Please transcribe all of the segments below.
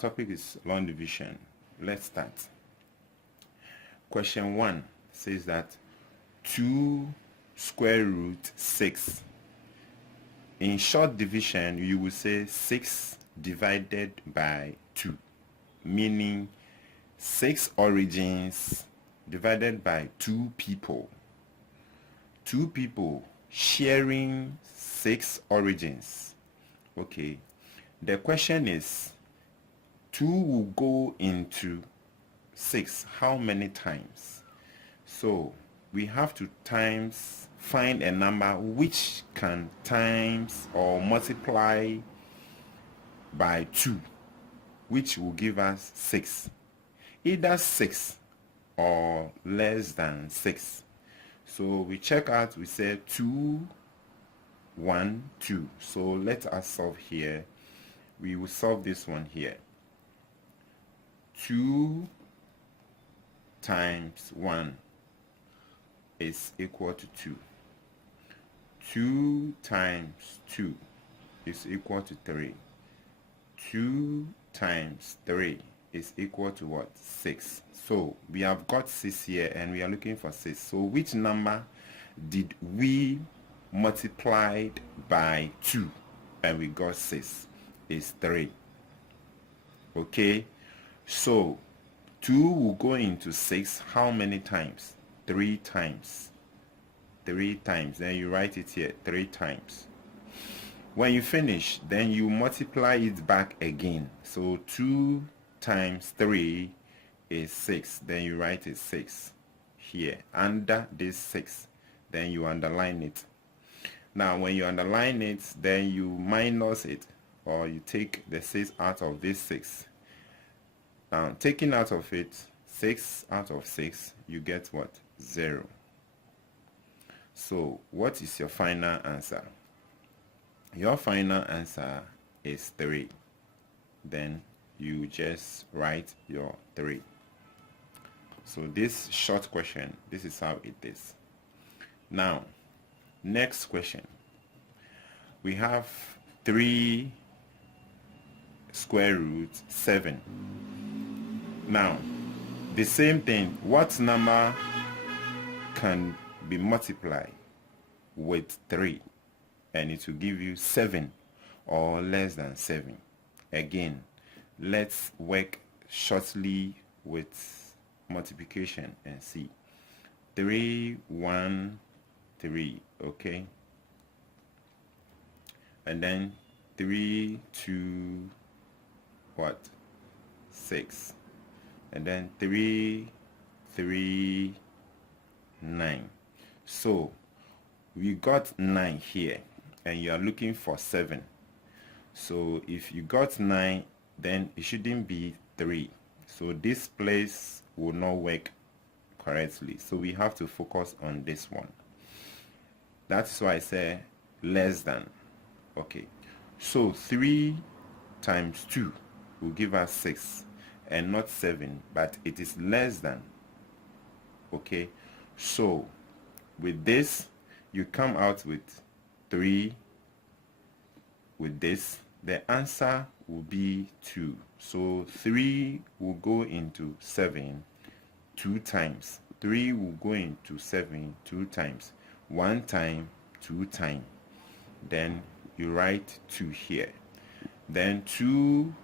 topic is long division. Let's start. Question 1 says that 2 square root 6. In short division, you will say 6 divided by 2, meaning 6 origins divided by 2 people. 2 people sharing 6 origins. Okay. The question is, 2 will go into 6 how many times? So we have to find a number which can times or multiply by 2, which will give us 6. Either 6 or less than 6. So we check out, we say 2, 1, 2. So let us solve here. We will solve this one here. 2 times 1 is equal to 2. 2 times 2 is equal to 3. 2 times 3 is equal to what? 6. So we have got 6 here and we are looking for 6. So which number did we multiply by 2 and we got 6? Is 3. Okay, so 2 will go into 6 how many times? 3 times. 3 times. Then you write it here, 3 times. When you finish, then you multiply it back again. So 2 times 3 is 6. Then you write it 6 here under this 6. Then you underline it. Now when you underline it, then you minus it, or you take the 6 out of this 6. Now taking out of it 6 out of 6, you get what? 0. So what is your final answer? Your final answer is 3. Then you just write your 3. So this short question, this is how it is. Now next question. We have 3 square root 7. Now the same thing, what number can be multiplied with 3 and it will give you 7 or less than 7? Again, let's work shortly with multiplication and see. 3, 1, 3, okay, and then 3, 2, what? 6, and then 3, 3, 9. So we got 9 here and you are looking for 7. So if you got 9, then it shouldn't be 3. So this place will not work correctly. So we have to focus on this one. That's why I say less than. Okay. So 3 times 2 will give us 6 and not 7, but it is less than. Okay. So with this, you come out with 3. With this, the answer will be 2. So 3 will go into 7 2 times. 3 will go into 7 2 times. 1 time, 2 times. Then you write 2 here. Then 2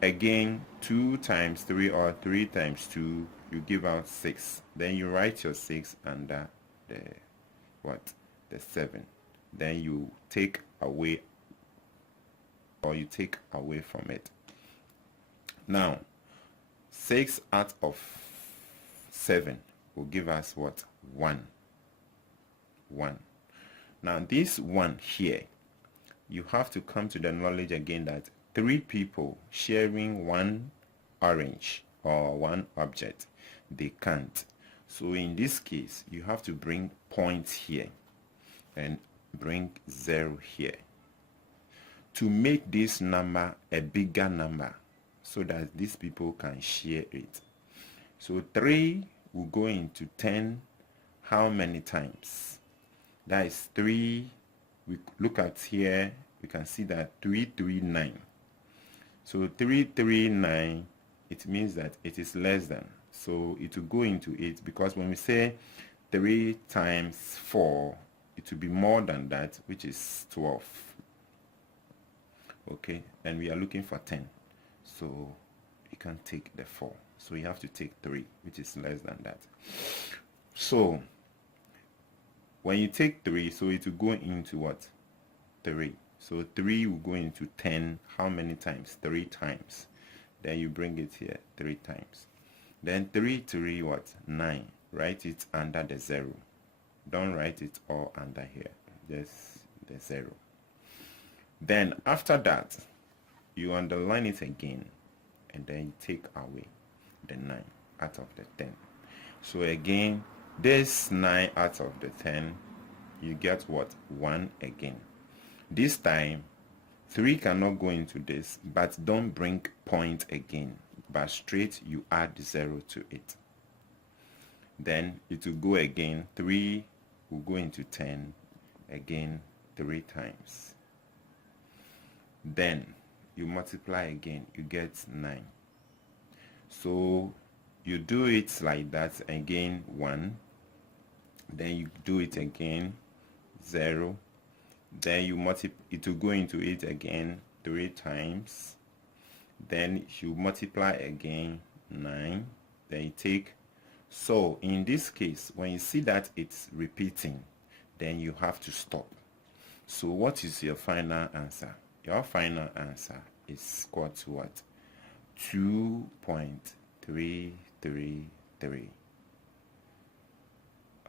again, 2 times 3 or 3 times 2, you give out 6. Then you write your 6 under the what? The 7. Then you take away, or you take away from it. Now 6 out of 7 will give us what? 1. 1. Now this 1 here, you have to come to the knowledge again that 3 people sharing 1 orange or 1 object, they can't. So in this case, you have to bring points here and bring 0 here to make this number a bigger number so that these people can share it. So 3 will go into 10 how many times? That is 3. We look at here, we can see that 3, 3, 9. So 339, it means that it is less than. So it will go into 8, because when we say 3 times 4, it will be more than that, which is 12. Okay, and we are looking for 10. So you can take the 4. So you have to take 3, which is less than that. So when you take 3, so it will go into what? 3. So 3 will go into 10. How many times? 3 times. Then you bring it here 3 times. Then 3 what? 9. Write it under the 0. Don't write it all under here. Just the 0. Then after that, you underline it again, and then you take away the 9 out of the 10. So again, this 9 out of the 10, you get what? 1 again. This time 3 cannot go into this, but don't bring point again, but straight you add 0 to it. Then it will go again. 3 will go into 10 again 3 times. Then you multiply again, you get 9. So you do it like that again, 1. Then you do it again, 0. Then you multiply, it will go into it again 3 times. Then you multiply again, 9. Then you take. So in this case, when you see that it's repeating, then you have to stop. So what is your final answer? Your final answer is equal to what? 2.333.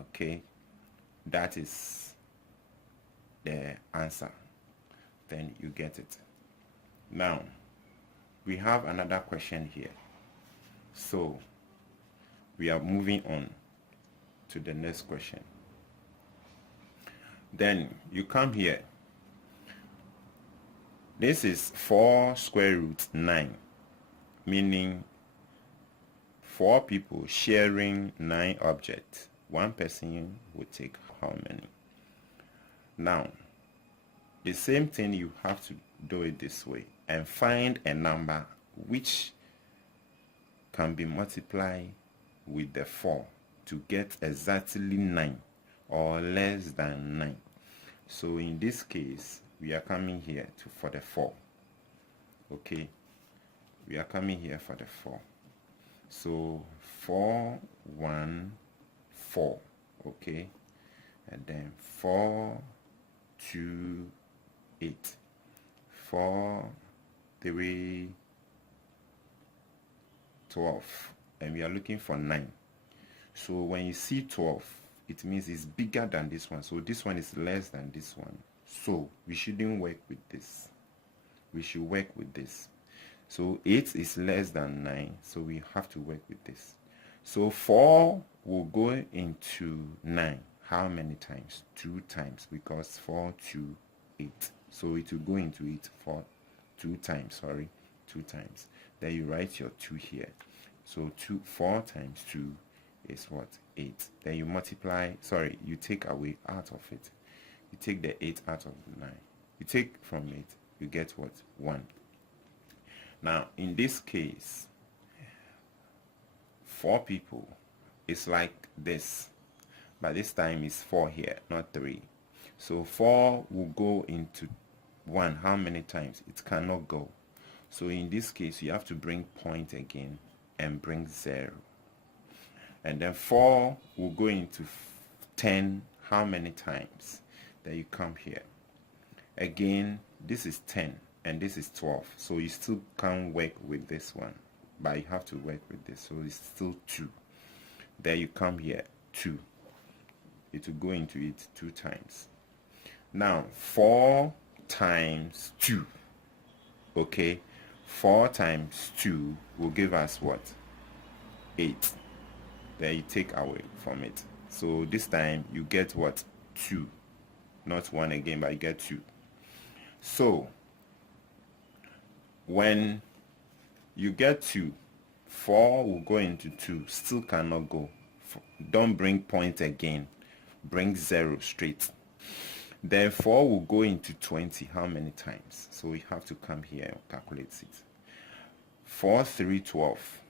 Okay, that is the answer. Then you get it. Now we have another question here, so we are moving on to the next question. Then you come here. This is 4 square root 9, meaning 4 people sharing 9 objects. One person will take how many? Now, the same thing, you have to do it this way and find a number which can be multiplied with the 4 to get exactly 9 or less than 9. So in this case, we are coming here for the 4. Okay, we are coming here for the 4. So 4, 1, 4. Okay, and then 4, 2, 8. 4, 3, 12. And we are looking for 9. So when you see 12, it means it's bigger than this one. So this one is less than this one. So we shouldn't work with this. We should work with this. So 8 is less than 9. So we have to work with this. So 4 will go into 9. How many times? 2 times, because 4, 2, 8. So it will go into it for 2 times. 2 times. Then you write your 2 here. So 4 times 2 is what? 8. Then you multiply, you take away out of it. You take the 8 out of the 9. You take from it, you get what? 1. Now, in this case, 4 people, it's like this. But this time it's 4 here, not 3. So 4 will go into 1. How many times? It cannot go. So in this case, you have to bring point again and bring 0. And then 4 will go into 10. How many times? Then you come here. Again, this is 10 and this is 12. So you still can't work with this one, but you have to work with this. So it's still 2. Then you come here, 2. It will go into it 2 times. Now 4 times 2. Okay, 4 times 2 will give us what? 8. Then you take away from it. So this time you get what? 2. Not 1 again, but you get 2. So when you get 2, 4 will go into 2. Still cannot go. Don't bring point again. Bring 0 straight. Then 4 will go into 20. How many times? So we have to come here and calculate it. 4 3 12.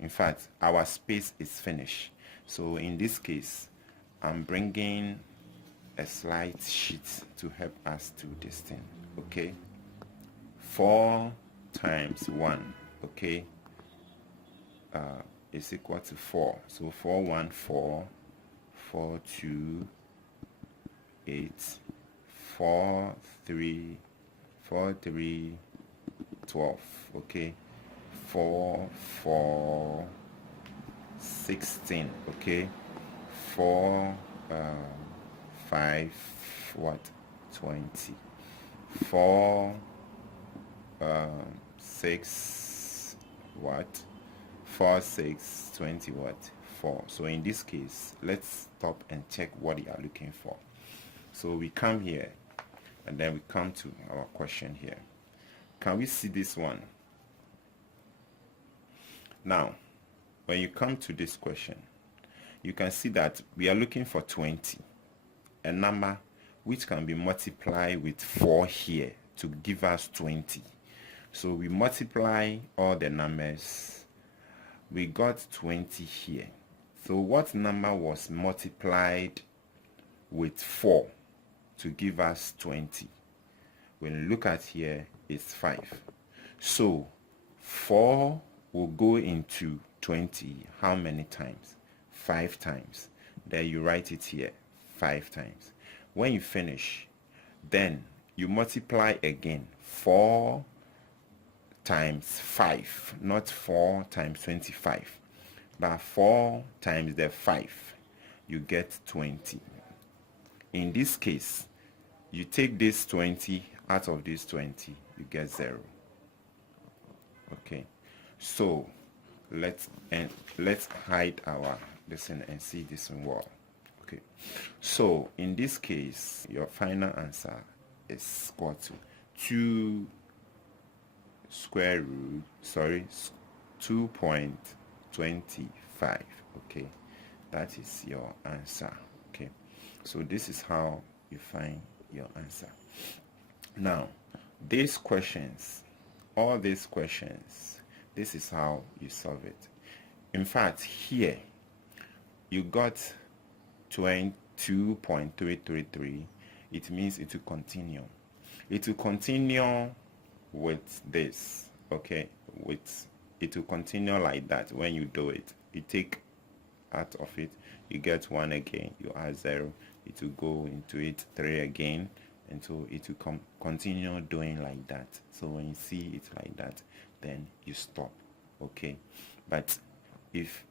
In fact, our space is finished. So in this case, I'm bringing a slide sheet to help us do this thing. Okay, 4 times 1, okay, is equal to 4. So 4 1 4, 4 2 8, 4 3 12. Okay, 4 4 16. Okay, 4 5 what 20, 4 6 what 4 6 20 what 4. So in this case, let's stop and check what you are looking for. So we come here and then we come to our question here. Can we see this one? Now when you come to this question, you can see that we are looking for 20, a number which can be multiplied with 4 here to give us 20. So we multiply all the numbers, we got 20 here. So what number was multiplied with 4 to give us 20? When you look at here, it's 5. So 4 will go into 20 how many times? 5 times. Then you write it here, 5 times. When you finish, then you multiply again, 4 times 5, not 4 times 25, but 4 times the 5, you get 20. In this case, you take this 20 out of this 20, you get 0. Okay, so let's hide our listen and see this wall. Okay, so in this case, your final answer is equal to 2 square root 2.25. okay, that is your answer. Okay, so this is how you find your answer. Now these questions, all these questions, this is how you solve it. In fact, here you got 22.333. It means it will continue. It will continue with this. Okay, it will continue like that. When you do it, you take out of it, you get 1 again, you add 0, it will go into it 3 again, and so it will continue doing like that. So when you see it like that, then you stop. Okay, but if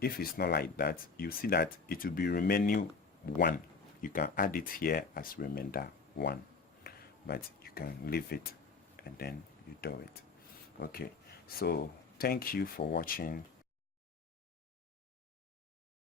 it's not like that, you see that it will be remaining 1. You can add it here as remainder 1, but you can leave it and then you do it. Okay, so thank you for watching.